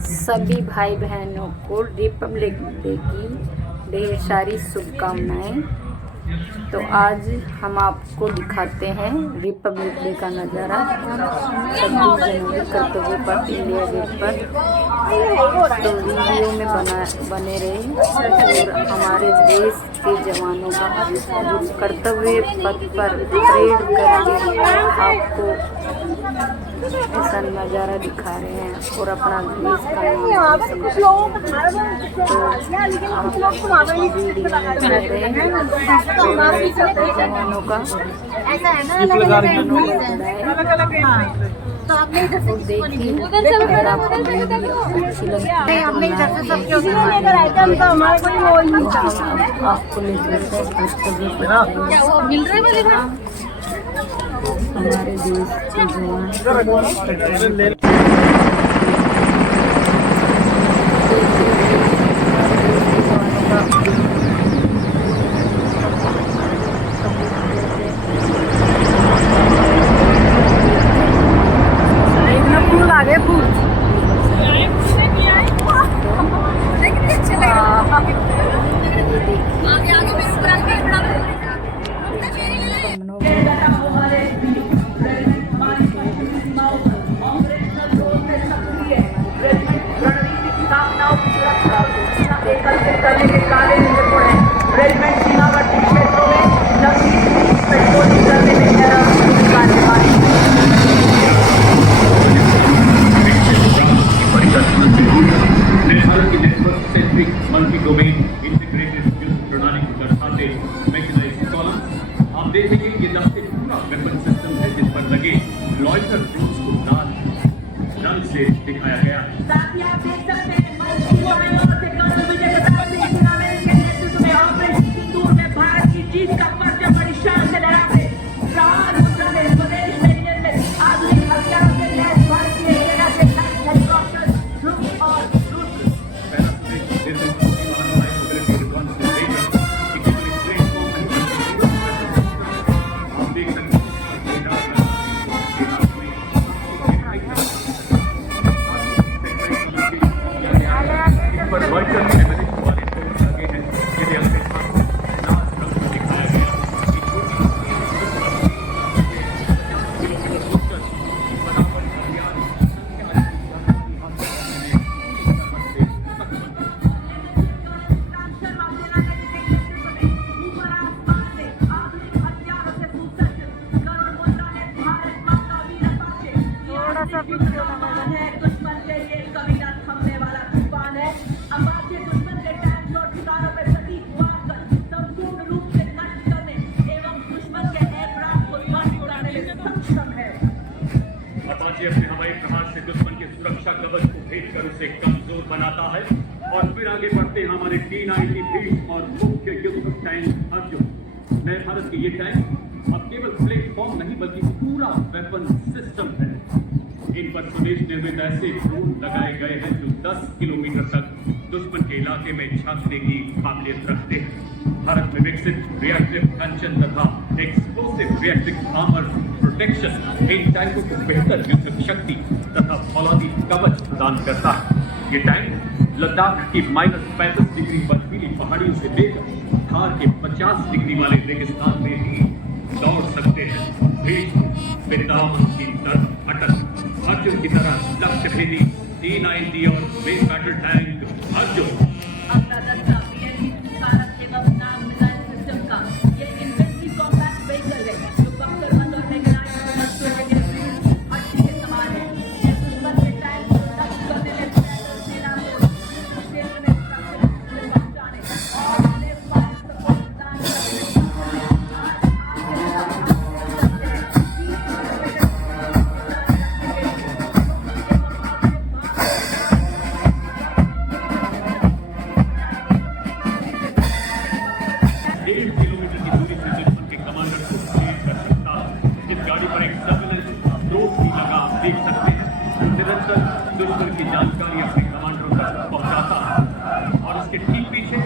सभी भाई बहनों को रिपब्लिक डे की ढेर सारी शुभकामनाएं। तो आज हम आपको दिखाते हैं रिपब्लिक डे का नज़ारा 26 जनवरी कर्तव्य पथ इंडिया गेट पर। तो वीडियो में बने रहे और हमारे देश के जवानों का जो कर्तव्य पथ पर परेड करके आपको ऐसा नज़ारा दिखा रहे हैं और अपना देश का जवानों का तो आपने इधर से देखिए हमने इधर से सबके लेकर आए थे। हम तो हमारे कोई वो नहीं आपको ले चलते हैं क्या वो मिल रहे वाले था हमारे देश के जवान। फूल आ गए फूल मल्टी डोमेन इंटीग्रेटेड युद्ध प्रणाली को दर्शाते मैकेनाइज्ड कॉलम आप देखेंगे ये दस्ते पूरा वेपन सिस्टम है जिस पर लगे लॉयटर ट्यूब्स को लाल रंग से दिखाया गया है। साथ ही आप देख सकते हैं मंच से कर्नल विजय प्रताप सिंह सिन्हा के नेतृत्व में ऑपरेशन सिंदूर में भारत की जीत का परचम बड़ी शान से लहराते प्रहार मुद्रा में स्वदेश में निर्मित आधुनिक हथियारों से लैस भारतीय सेना के हेलीकॉप्टर ध्रुव और दुश्मन के लिए कभी न थमने वाला तूफान है। अपाचे दुश्मन के टैंक और ठिकानों पर सटीक वार कर संपूर्ण रूप से नष्ट करने एवं दुश्मन के एयरक्राफ्ट को ध्वस्त करने में सक्षम है। अपाचे अपने हवाई प्रहार से दुश्मन के सुरक्षा कवच को भेद कर उसे कमजोर बनाता है और फिर आगे बढ़ते हैं हमारे T-90 भीष्म और मुख्य युद्ध टैंक अर्जुन। नए भारत के ये टैंक अब केवल प्लेटफॉर्म नहीं बल्कि पूरा वेपन सिस्टम है। इन पर स्वदेश निर्मित ऐसे ड्रोन लगाए गए हैं जो 10 किलोमीटर तक दुश्मन के इलाके में झांकने की काबिलियत रखते हैं। भारत में विकसित रिएक्टिव कंचन तथा explosive reactive armour protection in टैंकों को बेहतर युद्ध शक्ति तथा फौलादी कवच प्रदान करता है। ये टैंक लद्दाख की -35 डिग्री बर्फीली पहाड़ियों से लेकर थार के 50 डिग्री वाले रेगिस्तान में भी दौड़ सकते हैं। भीष्म बेदाम की तरफ अटक अर्जुन की तरह लक्ष्य भेदी T-90 और बेस बैटल टैंक अर्जुन। अपना दस्ता BMP कारक एवं नाम मिसाइल सिस्टम का ये इन्फेंट्री कॉम्बैट व्हीकल है जो बख्तर और मैकेनाइज्ड मशीनरी के हड्डी के समान है। ये दुश्मन के टैंक को नष्ट करने में पैदल सेना को क्षेत्र में सुरक्षित पहुंचाने और उन्हें फायर सपोर्ट प्रदान करने दुश्मन की जानकारी अपने कमांडरों तक पहुंचाता है और उसके ठीक पीछे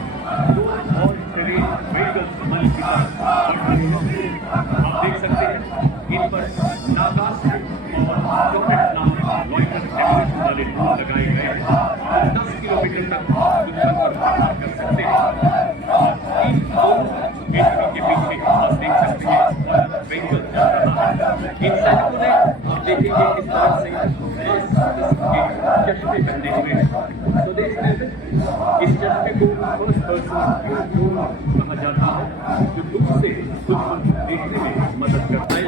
दो और टेरेन व्हीकल संभाल की तरफ आप देख सकते हैं इन पर नागास और रॉकेट नाम लॉयटर वाले लगाए गए हैं। 10 किलोमीटर तक दुश्मन पर हमला कर सकते हैं। इन दोनों एचपी के पीछे आप देख सकते हैं व्हीकल चल रहा है। इन सैनिकों ने आप देखेंगे इस तरह से चश्मे पहने हुए हैं। स्वदेश निर्मित इस चश्मे को फर्स्ट पर्सन व्यू ड्रोन कहा जाता है, जो दूर से दुश्मन को देखने में मदद करता है।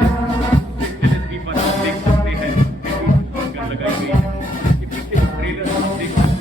एलएसडी पर आप देख सकते हैं गन लगाई गई है। इसके पीछे ट्रेलर आप देख सकते हैं।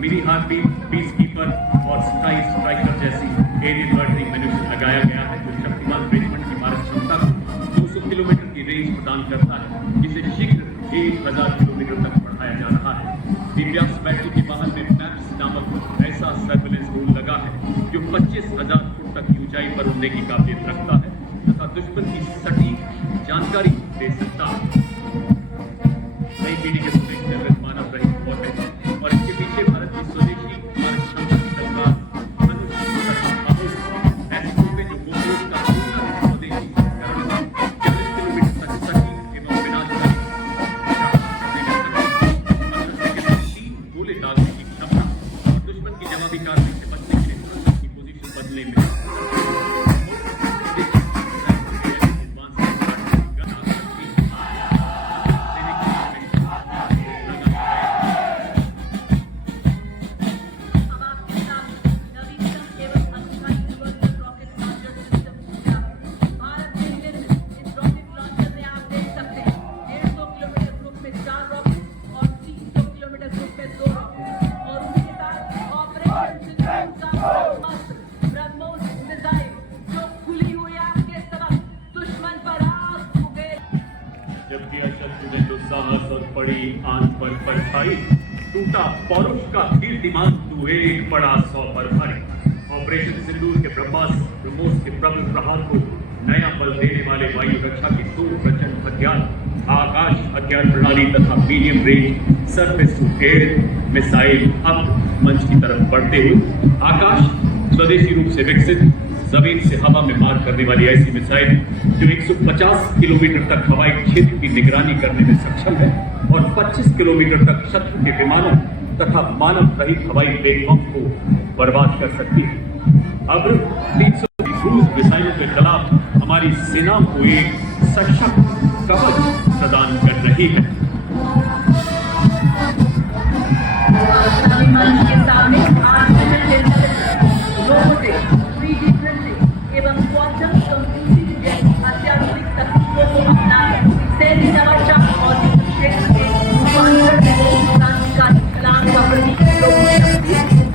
मिनी हार्टबीट, पीसकीपर और स्ट्राइकर जैसी एरियल लॉन्ड्रिंग मैन्यूवर लगाया गया है, जो शक्तिमान रेजिमेंट की मारक क्षमता को 200 किलोमीटर की रेंज प्रदान करता है, जिसे शीघ्र 1000 किलोमीटर तक बढ़ाया जा रहा है। दिव्यांश बैटरी के बाहर में मैप्स नामक ऐसा सर्वेलेंस रूल लगा है, जो 25,000 फुट तक की ऊंचाई पर उड़ने की काबिलियत रखता है तथा दुश्मन की सटीक जानकारी दे सकता है। नई पीढ़ी के स्वदेश निर्मित मानव रहित और है, और इसके पीछे भारत की स्वदेशी मारक क्षमता की तलवार धनुष तथा आयुध ऐसे तोहफे जो गोलों का पूर्ण स्वदेशी संस्करण है। 40 किलोमीटर तक सटीक एवं विनाशकारी गोले दागने की क्षमता और दुश्मन की जवाबी कार्रवाई से बचने के लिए तुरंत अपनी पोजीशन बदलने में साहस और पड़ी आंख पर परछाई, टूटा पौरुष का कीर्तिमान तू एक बड़ा 100 पर भारी। ऑपरेशन सिंदूर के ब्रह्मोस के प्रबल प्रहार को नया बल देने वाले वायु रक्षा के 2 प्रचंड हथियार, आकाश हथियार प्रणाली तथा medium range surface to air missile अब मंच की तरफ बढ़ते हुए आकाश स्वदेशी रूप से विकसित जमीन से हवा में मार करने वाली ऐसी मिसाइल जो 150 किलोमीटर तक हवाई क्षेत्र की निगरानी करने में सक्षम है और 25 किलोमीटर तक शत्रु के विमानों तथा मानव रहित हवाई प्लेटफॉर्म को बर्बाद कर सकती है। अब 300 क्रूज मिसाइलों के खिलाफ हमारी सेना को एक सशक्त कवच प्रदान कर रही है। के सामने एवं क्वांटम कंप्यूटिंग जैसी अत्याधुनिक तकनीकों को अपनाकर सैन्य नवाचार और क्षेत्र के क्रांतिकारी कलाम का प्रतीक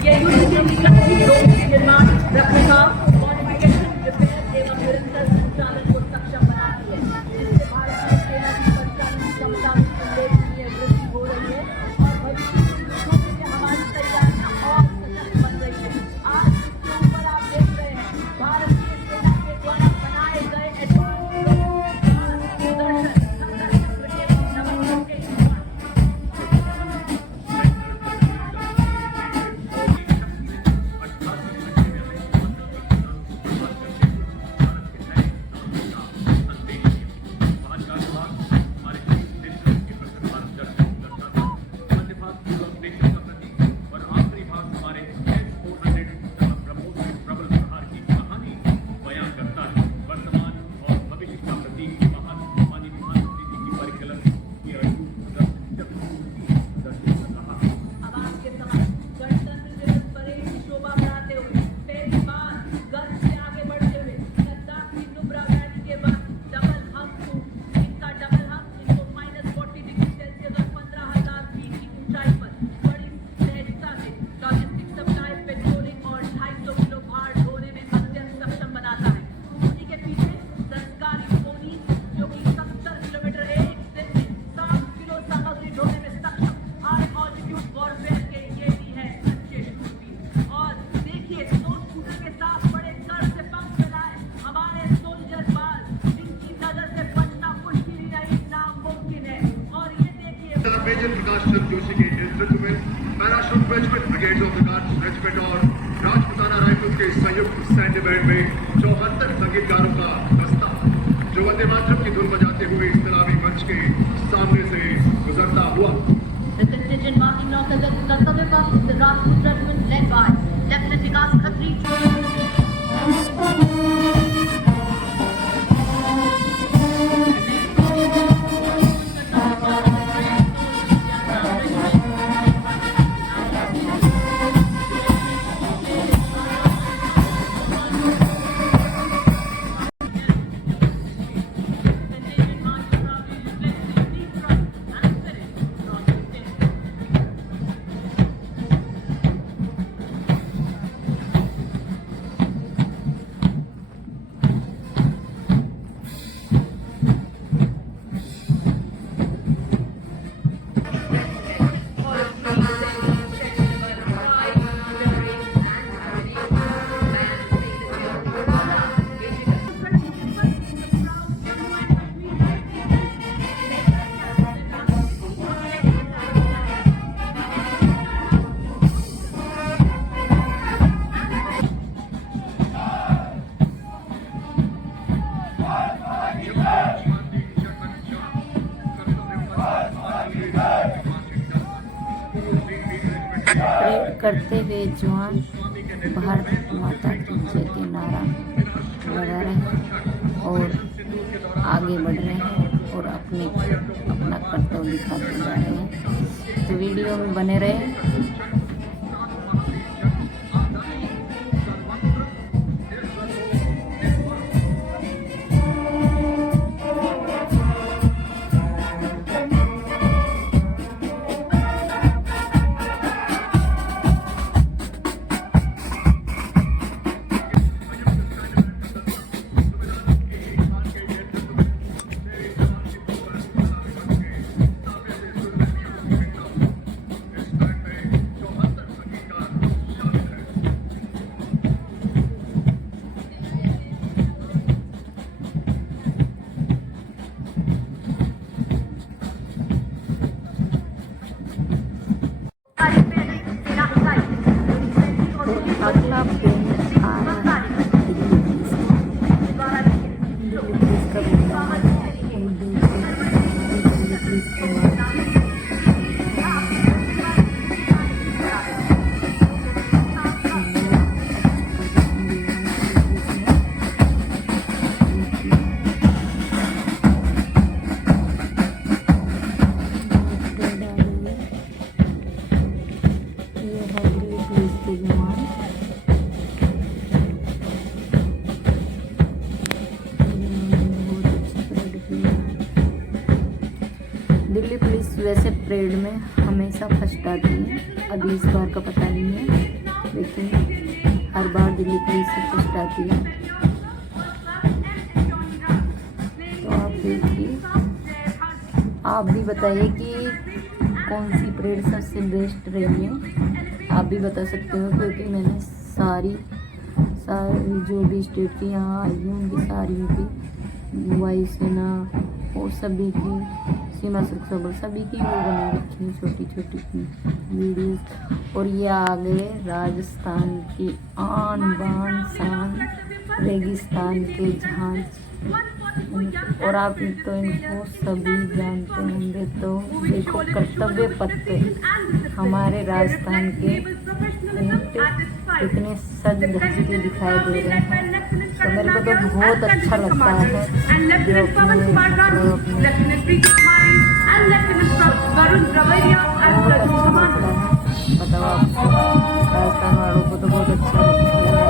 ये युद्ध के लोगों के निर्माण, रखरखाव, मॉडिफिकेशन, रिपेयर एवं निरंतर संचालन को सक्षम बनाती है, जिससे भारतीय सेना की परिचालन क्षमता में उल्लेखनीय वृद्धि हो रही है और भविष्य के युद्धों के लिए हमारी तैयारियां और मेजर प्रकाश चंद जोशी के नेतृत्व में parachute regiment brigades of the guards regiment और राजपुताना राइफल्स के संयुक्त सैन्य बैंड में 74 संगीतकारों का दस्ता जो वंदे मातरम की धुन बजाते हुए इस्लामी मंच के सामने से गुजरता हुआ। The contingent marching north as the Kartavya Path is the Rajput regiment led by Lieutenant Vikas Khatri. Parade करते हुए जवान भारत माता की जय के नारा लगा रहे हैं और आगे बढ़ रहे हैं और अपना कर्तव्य दिखाते जा रहे हैं। तो वीडियो में बने रहे। अगला बैंड आ रहा है दिल्ली पुलिस का बैंड दिल्ली पुलिस वैसे परेड में हमेशा फर्स्ट आती है। अभी इस बार का पता नहीं है, लेकिन हर बार दिल्ली पुलिस से फर्स्ट आती है। तो आप देखिए, आप भी बताइए कि कौन सी परेड सबसे बेस्ट रही है। आप भी बता सकते हो, क्योंकि मैंने सारी जो भी स्टेट की यहाँ आई है उनकी सारी की वायुसेना और सभी की सीमा सुरक्षा बल सभी की वो बना रखी है छोटी छोटी वीडियोस। और ये आ गए राजस्थान की आन बान शान रेगिस्तान के जहाज। और आप तो इनको सभी जानते होंगे। तो देखो कर्तव्य पथ पे हमारे राजस्थान के ऊंट इतने सज धज के दिखाई दे रहे हैं। तो मेरे को तो बहुत अच्छा लगता है जो बताओ आपको राजस्थान वालों को तो बहुत अच्छा लगता है।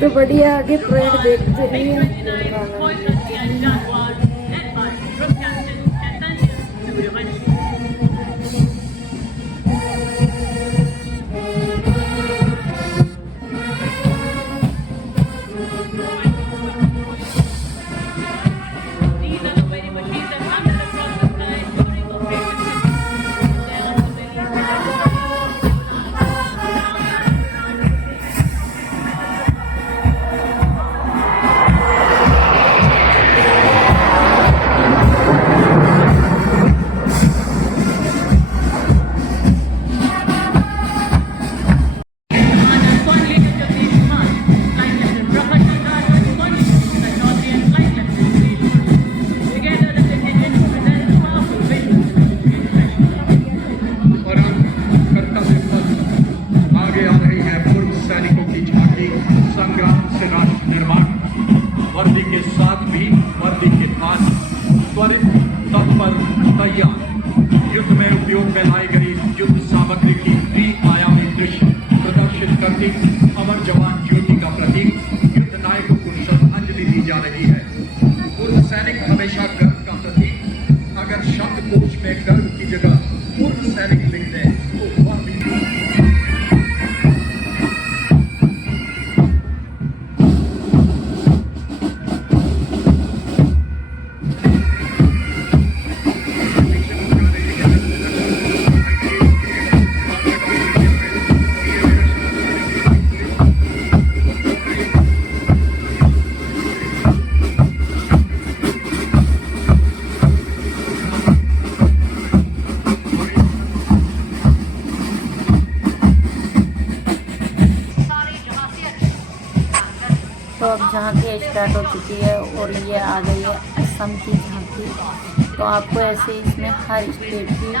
तो बढ़िया आगे परेड देखते रहिए। पर तैयार। युद्ध में उपयोग में लाई गई युद्ध सामग्री की त्रि-आयामी दृश्य प्रदर्शित करती अमर जवान ज्योति का प्रतीक युद्ध नायकों को श्रद्धांजलि दी जा रही है। पूर्व सैनिक हमेशा गर्व का प्रतीक। अगर शब्दकोश में गर्व की जगह पूर्व सैनिक लिख दें तो वह भी तो अब झांकी स्टार्ट हो चुकी है और ये आ गई है असम की झांकी। तो आपको ऐसे इसमें हर स्टेट की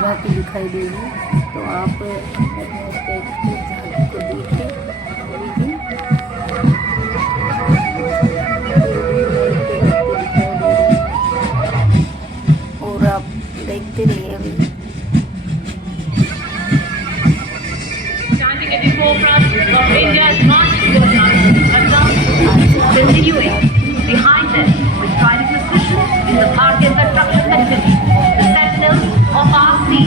झांकी दिखाई देगी। तो आप अपने स्टेट की झांकी को देखिए और आप देखते रहिए अभी। Standing at the forefront of India's march towards Assam, continuing behind them with pride and precision is the Bharatiya Construction Facility, the sentinels of our sea,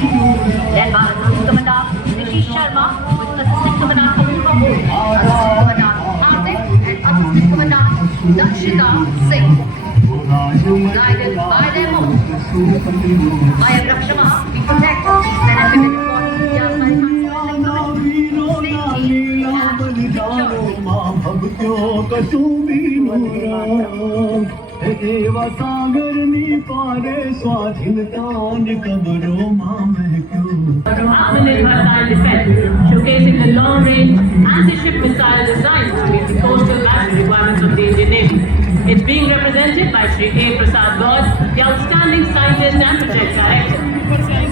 led by Assistant Commandant Rishi Sharma with Assistant Commandant Apurva Bose, Assistant Commandant Hardik and Assistant Commandant Dakshita Singh. Guided by their most, by Rakshama, we protect and have given important India's manufacturing technology, safety and security. Atmanirbhar Missile Defense, showcasing the long-range anti-ship missile designed to meet the coastal battle requirements of the Indian Navy. It's being represented by Shri A. Prasad Gaur, the outstanding scientist and project director.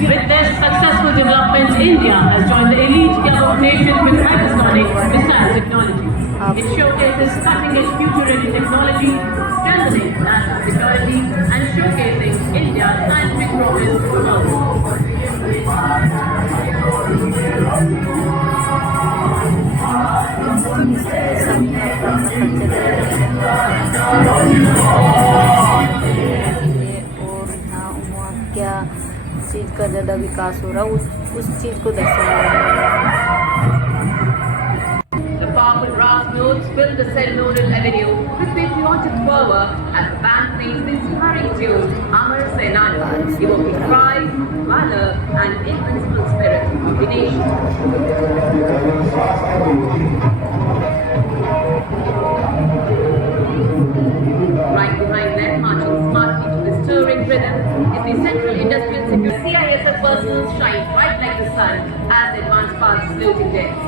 With this successful development, India has joined the elite club of nations with hypersonic missile technology. It showcases cutting-edge future-ready technology, strengthening national security, and showcasing India's scientific progress globally. और यहाँ वहाँ क्या चीज़ का ज़्यादा विकास हो रहा है उस चीज़ को दर्शाया। The powerful brass notes fill the ceremonial avenue with patriotic fervor as the band plays the inspiring tune Amar Senana, evoking pride, valor, and invincible spirit of the nation. Right behind them, marching smartly to the stirring rhythm, is the Central Industrial Security. CISF personnel shine bright like the sun as they advance past floating decks.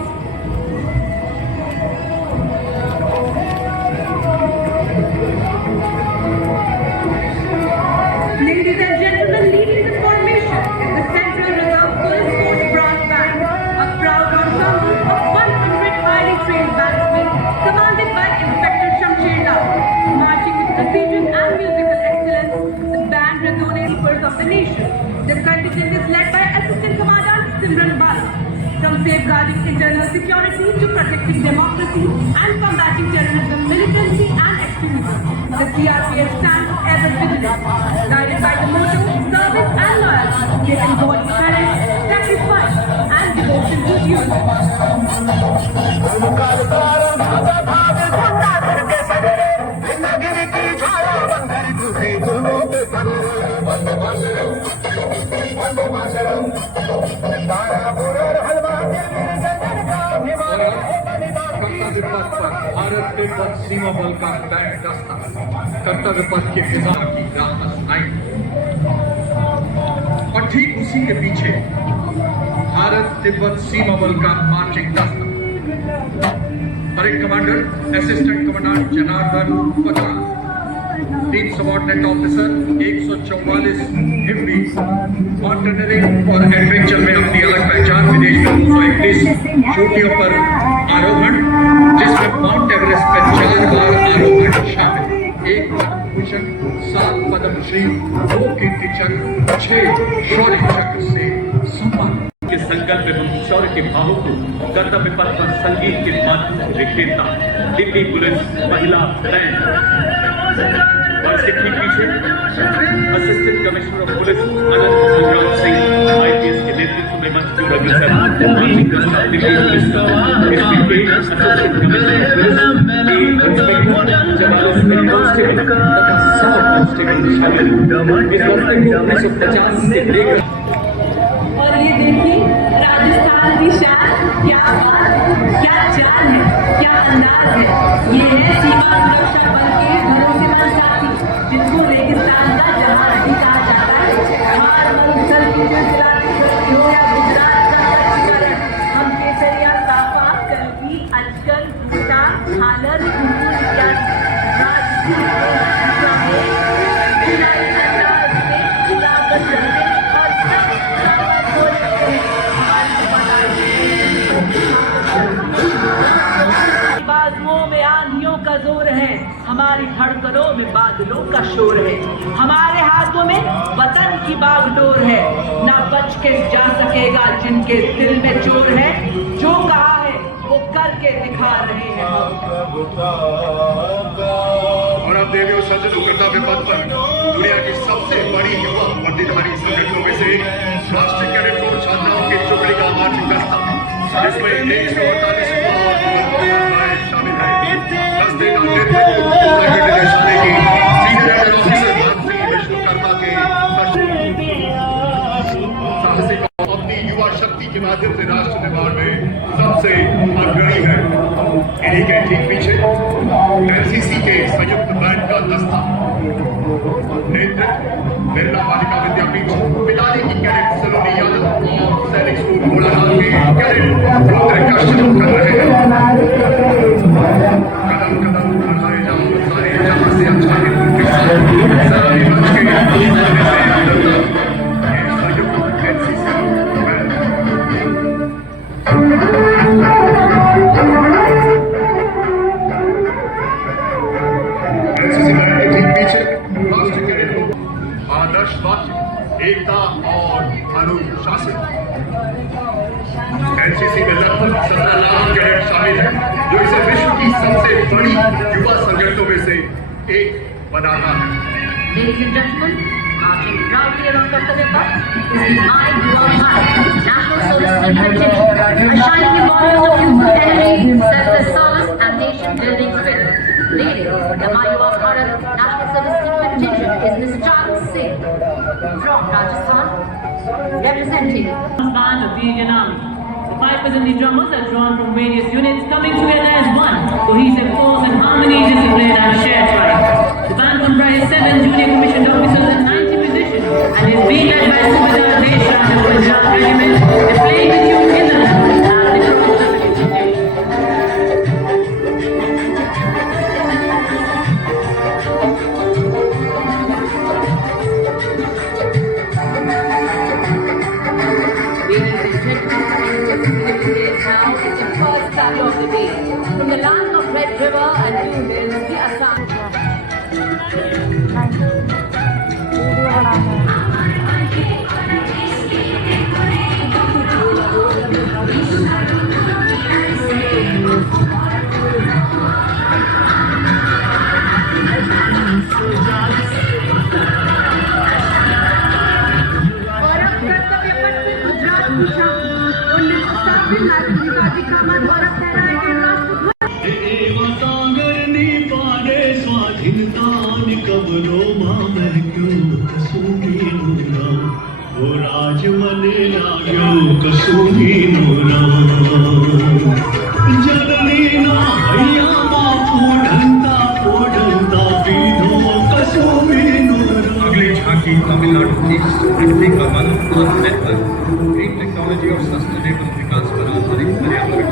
Ladies and gentlemen, leading the formation is the Central Reserve Police Force Brass Band, a proud ensemble of 100 highly trained bandsmen commanded by Inspector Shamsher Lal. Marching with precision and musical excellence, the band resonates of the nation. The contingent is led by Assistant Commandant Simran Bala. From safeguarding internal security to protecting democracy and combating terrorism, militancy and extremism, the CRPF stands ever vigilant. Guided by the motto, service and loyalty, they embody courage, sacrifice and devotion to duty. कर्तव्य पथ पर भारत तिब्बत सीमा बल का band दस्ता कर्तव्य पथ की फिजा की राह सुनाई और ठीक उसी के पीछे भारत तिब्बत सीमा बल का मार्चिंग दस्ता parade commander assistant commandant Janardan पगार तीन सबॉर्डिनेट ऑफिसर 144 हिम्बी माउंटेनियरिंग और एडवेंचर में अपनी अलग पहचान विदेश में 221 चोटियों पर आरोहण जिसमें माउंट एवरेस्ट पर 4 बार आरोहण शामिल एक चक्र, 7 पद्म श्री, 2 कीर्ति चक्र, 6 शौर्य चक्र से सम्मानित। के संकल्प एवं शौर्य के भावों को कर्तव्य पथ पर संगीत के माध्यम से बिखेरता दिल्ली पुलिस महिला बैंड और इसके ठीक पीछे असिस्टेंट कमिश्नर ऑफ पुलिस अनंत संग्राम सिंह आईपीएस के नेतृत्व में मंच की अग्रसर मार्चिंग दस्ता दिल्ली पुलिस का SP assistant commissioner of police inspector 44 constable तथा 100 कांस्टेबल शामिल इस दस्ते को 1950 से लेकर। और ये देखिए राजस्थान की शान, क्या बात, क्या चाल है, क्या अंदाज है। ये है सीमा सुरक्षा बल के भरोसेमंद साथी, जिनको रेगिस्तान का जहाज भी कहा जाता है। हमार मरुस्थल की सिलसिला हो या गुजरात का कच्छकरण, हम केसरिया साफा कलगी अजगर भूटा हालर इत्यादि बाजुओं में आंधियों का जोर है, हमारी धड़कनों में बादलों का शोर है, हमारे हाथों में वतन की बागडोर है। ना बच के जा सकेगा जिनके दिल में चोर है, जो कहा है वो करके दिखा रहे हैं। और अब देवी और सज्जनों कर्तव्य पथ पर दुनिया की सबसे बड़ी युवा वर्दीधारी संगठनों में से एक राष्ट्रीय कैडेट कोर छात्राओं की टुकड़ी का मार्चिंग दस्ता, जिसमें 148 शामिल है। दस्ते का नेतृत्व निदेशालय की सीनियर ऑफिसर मानसी विश्वकर्मा के साहसिक अपनी युवा शक्ति के माध्यम से राष्ट्र निर्माण में सबसे अग्रणी है। इन्हीं के ठीक पीछे एनसीसी के संयुक्त बैंड का दस्ता, नेतृत्व बिरला बालिका विद्यापीठ पिलानी की कैडेट सलोनी यादव और सैनिक स्कूल घोड़ालाल के कैडेट रुद्र कश्यप कर रहे हैं। कदम कदम बढ़ाए जाओ सारे जहां से अच्छा के साथ सारे मंच के संयुक्त एनसीसी बैंड। एनसीसी बैंड के ठीक पीछे राष्ट्रीय कैडेट को आदर्श वाक्य, एकता और अनुशासन। एनसीसी में लगभग 17 लाख कैडेट शामिल हैं, जो इसे विश्व की सबसे बड़ी युवा संगठनों में से एक बनाता है। Ladies and gentlemen, marching proudly along कर्तव्य पथ is the I Yuva Bharat National Service Contingent, a shining embodiment of youthful energy, selfless service and nation-building spirit. Leading the My Yuva Bharat National Service Contingent is Ms. Chand Singh from Rajasthan, representing Band of the Indian Army. The pipers and the drummers are drawn from various units, coming together as one, cohesive force and harmony, discipline and shared pride. The band comprises 7 junior commissioned officers and 90 musicians, and is being led by Subedar Deshran of Punjab Regiment. They play the tune in the land and the cross of the representation. now is the first battle of the day. From the land of Red River and Blue Hills, the Assam. कसूरी नूरा जननी ना भैया बापू ढंदा बीधो कसूरी नूरा। अगली झांकी तमिलनाडु की प्रकृति का मन और नेतृत्व, ग्रीन टेक्नोलॉजी और सस्टेनेबल विकास पर आधारित पर्यावरण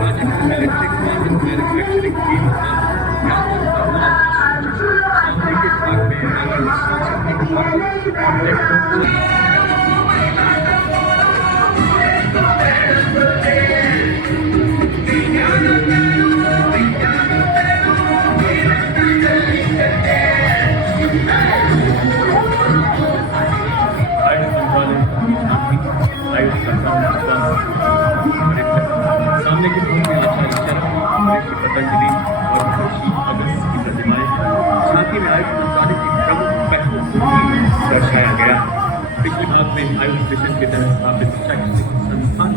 राज्य में इलेक्ट्रिक वाहन मैन्युफैक्चरिंग की के भाग में दर्शाया गया। पिछले भाग में आयुष मिशन के तहत स्थापित शैक्षणिक संस्थान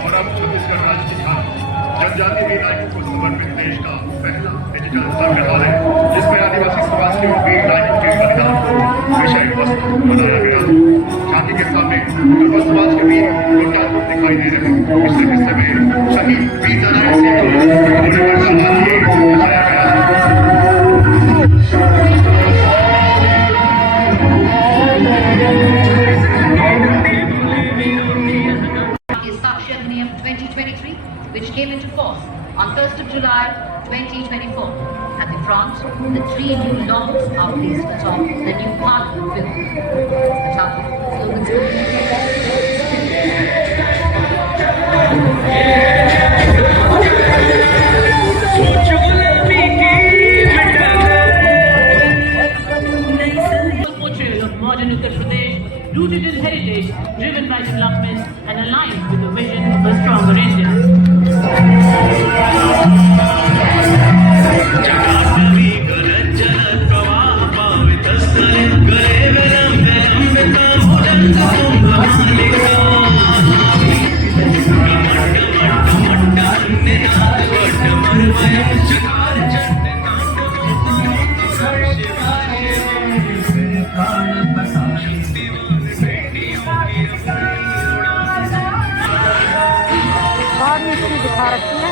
और अब छत्तीसगढ़ राज्य की छाप जनजातीय वीर नायकों को समर्पित देश का पहला डिजिटल सर्वे हॉल है, जिसमें आदिवासी समाज के वीर नायकों के बलिदान को विषय वस्तु बनाया गया। झांकी के सामने पूर्व समाज के वीर गोटा दिखाई दे रहे हैं। पिछले हिस्से में शहीद वीर नारायण सिंह को दिखाया गया है। Sakshi Adhiniyam 2023, which came into force on 1st of July 2024. At the front, the 3 new logs are placed atop the new Parliament building. Atop portrayal of modern Uttar Pradesh, rooted in heritage, driven by development, and aligned with the vision of a stronger India. बहुत मिट्टी दिखा रखी है।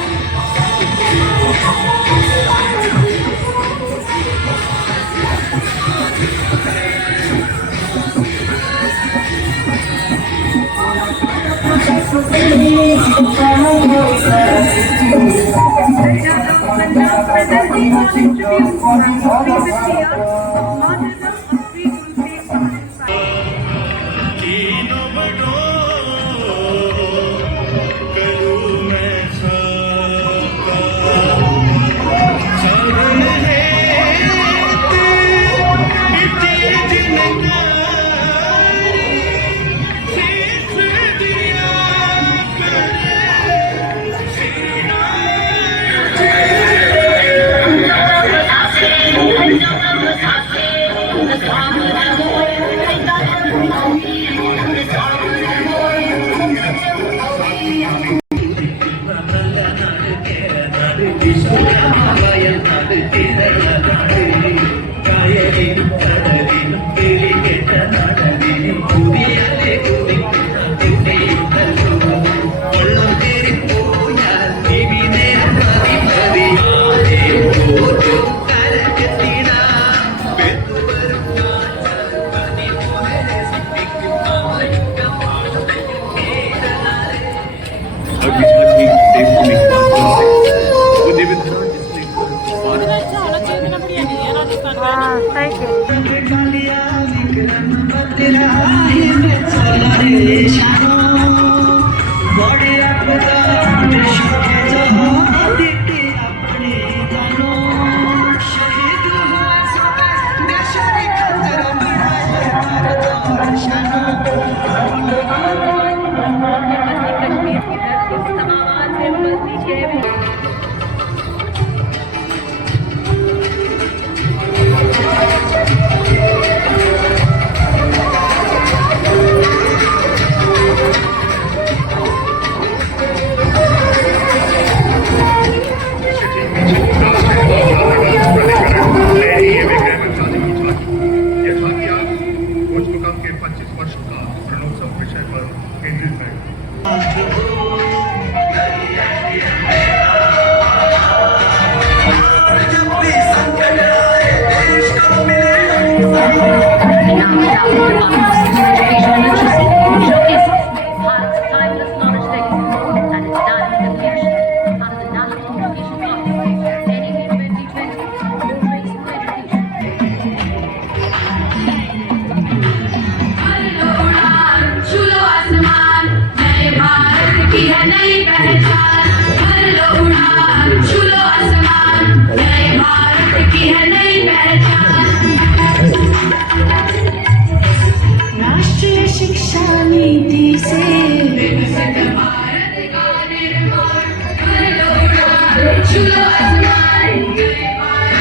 नीति से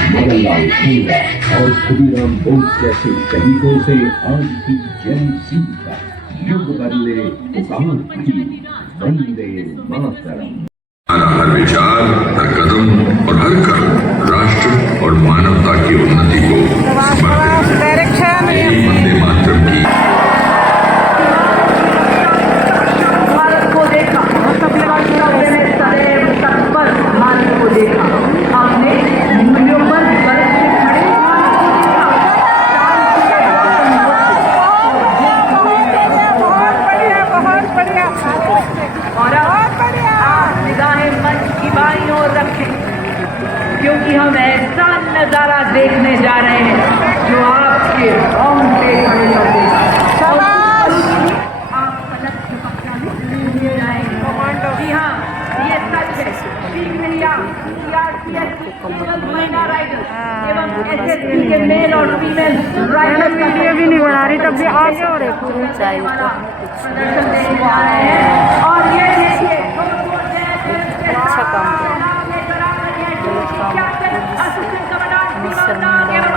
मदनलाल ठुमरा और खुदीराम बोस जैसे शहीदों से आज की जन सिंह का युग बदले उदाहरण की वंदे मातरम। हर विचार, हर कदम और हर कर्म राष्ट्र और मानवता की उन्नति को समर्पित है। वंदे मातरम की भारत को देखा, सदैव तत्पर भारत को देखा, हमने मूल्यों पर गलत से खड़े और आप निगाहें मंच की बाईं ओर रखें, क्योंकि हम ऐसा नजारा देखने जा रहे हैं जो आपके रोंगटे खड़े कर देगा। आप पलक झपकना लिए जाएंगे। जी हाँ, ये सच है। शीघ्र ही आप CRPF महिला राइडर एवं SSB के मेल और फीमेल राइडर का भी नहीं बना रही, तब भी आगे और प्रदर्शन देने जा रहे हैं। और ये देखिए अच्छा काम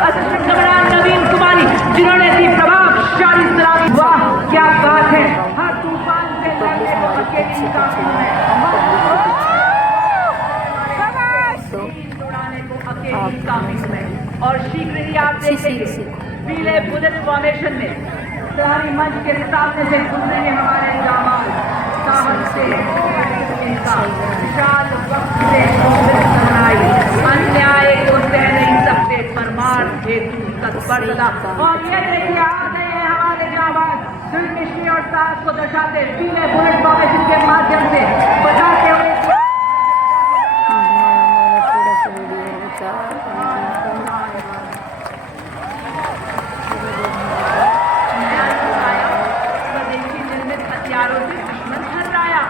असिस्टेंट कमांडेंट नवीन कुमारी, जिन्होंने दी प्रभावशाली सलामी। वाह क्या बात है। हर तूफान से लड़ने को अकेली काफी है। उड़ाने को अकेली काफी है। और शीघ्र ही आप देखेंगे पीले बुलेट फॉर्मेशन में सलामी मंच के सामने से गुजरेंगे हमारे जामाल साहब से विशाल वक्त से अन्याय को सह नहीं सकते, परमार्थ हेतु तत्परता। और ये देखिए आ गए हैं हमारे जाबाज दिलमिशी और साहस को दर्शाते पीले बुलेट फॉर्मेशन के माध्यम से बचाते हुए स्वदेशी निर्मित हथियारों से दुश्मन हराया।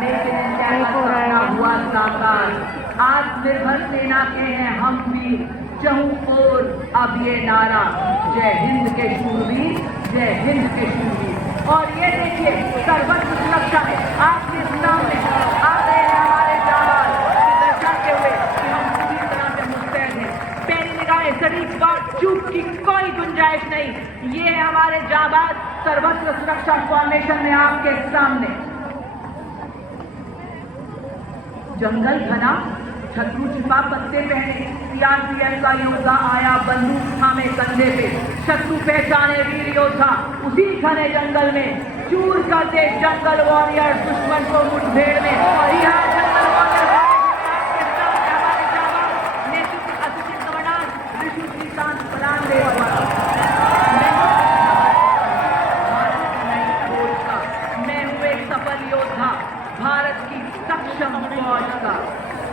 मेक इन इंडिया का हुआ साकार। आत्मनिर्भर सेना के हैं हम भी चहु ओर अब ये नारा, जय हिंद के शूरवीर, जय हिंद के शूरवीर। और ये देखिए सर्वत्र सुरक्षा है आपके सामने आ रहे हैं हमारे जाबाज, दर्शाते हुए कि हम पूरी तरह से मुस्तैद हैं। पैनी निगाहें, सटीक बात, चूक की कोई गुंजाइश नहीं। ये है हमारे जाबाज सर्वत्र सुरक्षा फॉर्मेशन में आपके सामने। जंगल घना, शत्रु छिपा पत्ते पहने, CRPF का योद्धा आया बंदूक थामे कंधे पे। शत्रु पहचाने वीर योद्धा उसी घने जंगल में, चूर कर दे जंगल वॉरियर दुश्मन को मुठभेड़ में। और यहाँ जंगल वॉरियर आपके सामने हमारे जाबाज नेतृत्व असिस्टेंट कमांडेंट ऋषि श्रीकांत पलांदे। मैं हूँ एक सफल योद्धा भारत की सक्षम फौज का।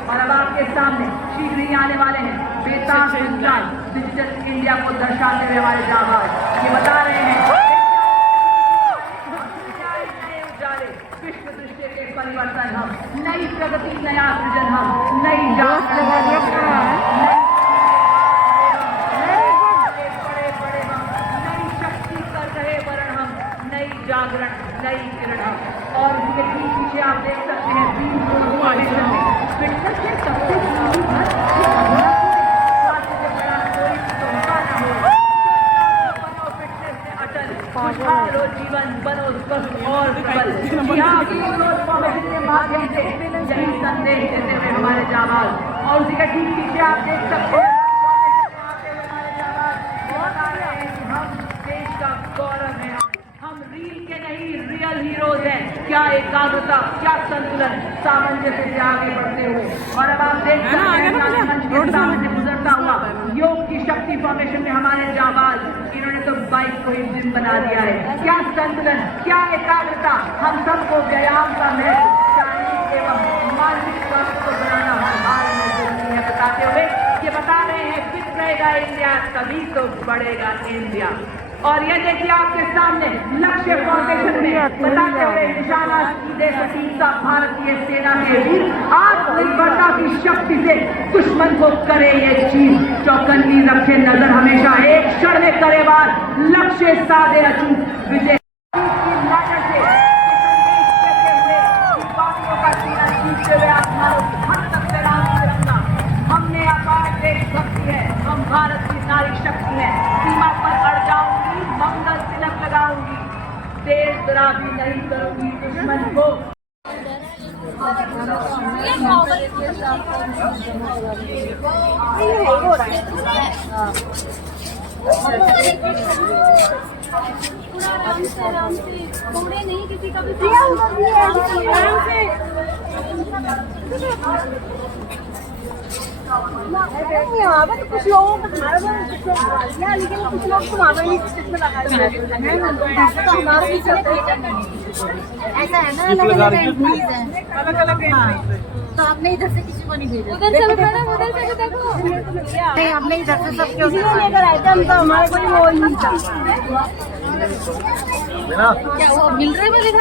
और अब आपके सामने शीघ्र ही आने वाले हैं बेताब संचार डिजिटल इंडिया को दर्शाते हुए हमारे जाबाज ये बता रहे हैं नए उजाले, विश्व दृष्टि के परिवर्तन हम, नई प्रगति नया सृजन हम, नई बड़े हम, नई शक्ति कर रहे वरण हम, नई जागरण नई किरण हम। और इसके पीछे आप देख सकते हैं फिटनेस के सबसे अटल खुशहाल हो जीवन, बनो स्वस्थ और विफल। के माध्यम से यही संदेश देते हुए हमारे जाबाज। और उसी के ठीक पीछे आप देख सकते हैं हम देश का गौरव है। हम रील के नहीं रियल हीरोज हैं। क्या एकाग्रता, क्या संतुलन, सामंजस्य से आगे बढ़ते हुए। और अब आप देख सकते हैं मंच के सामने से गुजरता हुआ योग की शक्ति फॉर्मेशन में हमारे जाबाज, इन्होंने तो बाइक को ही जिम बना दिया है। क्या संतुलन, क्या एकाग्रता, हम सबको व्यायाम का महत्व, शारीरिक एवं मानसिक स्वास्थ्य को बनाना हर हाल में जरूरी है बताते हुए ये बता रहे हैं फिट रहेगा इंडिया तभी तो बढ़ेगा इंडिया। और ये देखिए आपके सामने लक्ष्य फाउंडेशन में बताते हुए निशाना सीधे सटीकता भारतीय सेना के वीर आत्मनिर्भरता की शक्ति से दुश्मन को करे ये चीज, चौकन्नी रखे नजर हमेशा, एक क्षण में करे वार, लक्ष्य साधे अचूक विजय। तेज तराबी नहीं करूंगी दुश्मन को। आराम से थोड़े नहीं किसी का भी यहाँ पे तो कुछ लोगों को तुम्हारा लेकिन कुछ लोग तुम्हारा ही में लगा तो हमारा भी ऐसा है ना, अलग अलग एंट्रीज है, अलग अलग तो आपने इधर से किसी को नहीं भेजा, उधर से मैडम उधर से देखो नहीं, आपने इधर से सबके लेकर आए थे हम, तो हमारे कोई वो ही नहीं था। क्या वो मिल रहे मुझे